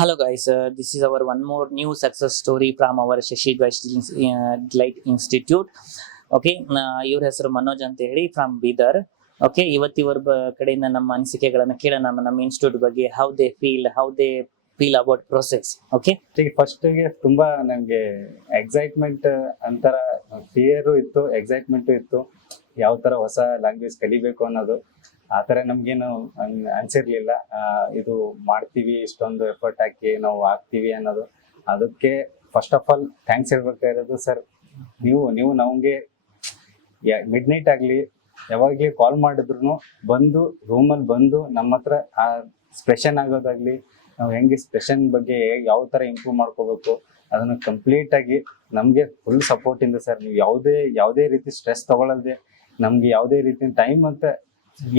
Hello guys, this is our one more new success story from our Shashi Light Institute. Okay, ಇವ್ರ ಹೆಸರು ಮನೋಜ್ ಅಂತ ಹೇಳಿ from Bidar. Okay, ಇವತ್ತಿವರ ಕಡೆಯಿಂದ ನಮ್ಮ ಅನಿಸಿಕೆಗಳನ್ನ ಕೇಳೋಣ ನಮ್ಮ ಇನ್ಸ್ಟಿಟ್ಯೂಟ್ ಬಗ್ಗೆ. How they feel about process. Okay, ಫಸ್ಟ್ಗೆ ತುಂಬಾ ನಂಗೆ ಎಕ್ಸೈಟ್ಮೆಂಟ್ ಅಂತರ ಫಿಯರು ಇತ್ತು, ಎಕ್ಸೈಟ್ಮೆಂಟ್ ಇತ್ತು. ಯಾವ ತರ ಹೊಸ ಲ್ಯಾಂಗ್ವೇಜ್ ಕಲಿಬೇಕು ಅನ್ನೋದು ಆ ತರ ನಮ್ಗೇನು ಅನ್ಸಿರ್ಲಿಲ್ಲ. ಇದು ಮಾಡ್ತೀವಿ, ಇಷ್ಟೊಂದು ಎಫರ್ಟ್ ಹಾಕಿ ನಾವು ಆಗ್ತೀವಿ ಅನ್ನೋದು. ಅದಕ್ಕೆ ಫಸ್ಟ್ ಆಫ್ ಆಲ್ ಥ್ಯಾಂಕ್ಸ್ ಹೇಳ್ಬೇಕಾಗಿರೋದು ಸರ್. ನೀವು ನಮಗೆ ಮಿಡ್ ನೈಟ್ ಆಗ್ಲಿ ಯಾವಾಗ್ಲಿ ಕಾಲ್ ಮಾಡಿದ್ರು ಬಂದು ರೂಮಲ್ಲಿ ಬಂದು ನಮ್ಮ ಹತ್ರ ಆ ಸ್ಪೆಷನ್ ಆಗೋದಾಗ್ಲಿ, ನಾವು ಹೆಂಗೆ ಸ್ಪೆಷನ್ ಬಗ್ಗೆ ಯಾವ ತರ ಇಂಪ್ರೂವ್ ಮಾಡ್ಕೋಬೇಕು ಅದನ್ನ ಕಂಪ್ಲೀಟ್ ಆಗಿ ನಮ್ಗೆ ಫುಲ್ ಸಪೋರ್ಟ್ ಇಂದ ಸರ್. ನೀವು ಯಾವುದೇ ರೀತಿ ಸ್ಟ್ರೆಸ್ ತಗೊಳ್ಳದೆ ನಮ್ಗೆ ಯಾವುದೇ ರೀತಿ ಟೈಮ್ ಅಂತ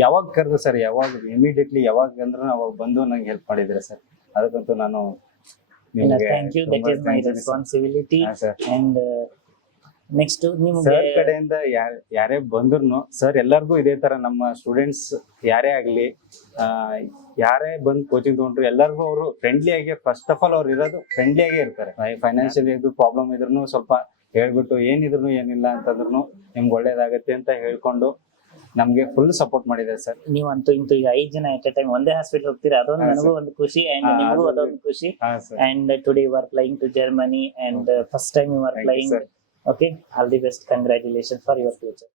ಯಾವಾಗ ಕರೆದು ಸರ್, ಯಾವಾಗ ಇಮಿಡಿಯೇಟ್ಲಿ ಯಾವಾಗ ಅಂದ್ರೂ ಅವಾಗ ಬಂದು ನಂಗೆ ಹೆಲ್ಪ್ ಮಾಡಿದ್ರೆ ಸರ್. ಅದಕ್ಕಂತೂ ನಾನು thank you. That is my responsibility. And next sir ಕಡೆಯಿಂದ ಯಾರೇ ಬಂದ್ರು ಸರ್ ಎಲ್ಲರಿಗೂ ಇದೇ ತರ ನಮ್ಮ ಸ್ಟೂಡೆಂಟ್ಸ್ ಯಾರೇ ಆಗ್ಲಿ ಯಾರೇ ಬಂದು ಕೋಚಿಂಗ್ ತಗೊಂಡ್ರು ಎಲ್ಲರಿಗೂ ಅವರು ಫ್ರೆಂಡ್ಲಿ ಆಗಿ, ಫಸ್ಟ್ ಆಫ್ ಆಲ್ ಅವ್ರು ಇರೋದು ಫ್ರೆಂಡ್ಲಿ ಆಗೇ ಇರ್ತಾರೆ. ಫೈನಾನ್ಷಿಯಲಿ ಇದು ಪ್ರಾಬ್ಲಮ್ ಇದ್ರು ಸ್ವಲ್ಪ ಹೇಳ್ಬಿಟ್ಟು ಏನಿದ್ರು ಏನಿಲ್ಲ ಅಂತಂದ್ರು ನಿಮ್ಗೆ ಒಳ್ಳೇದಾಗತ್ತೆ ಅಂತ ಹೇಳ್ಕೊಂಡು ನಮ್ಗೆ ಫುಲ್ ಸಪೋರ್ಟ್ ಮಾಡಿದೆ ಸರ್. ನೀವಂತೂ ಇಂತೂ ಈಗ 5 ಜನ ಎಟ್ ಎ ಟೈಮ್ ಒಂದೇ ಹಾಸ್ಪಿಟಲ್ ಹೋಗ್ತೀರಾ, ಅದೊಂದು ನನಗೂ ಒಂದು ಖುಷಿ ಅಂಡ್ ನಿಮಗೂ ಅದೊಂದು ಖುಷಿ. And today you are flying to Germany and first time you are flying. Okay, all the best. Congratulations for your future.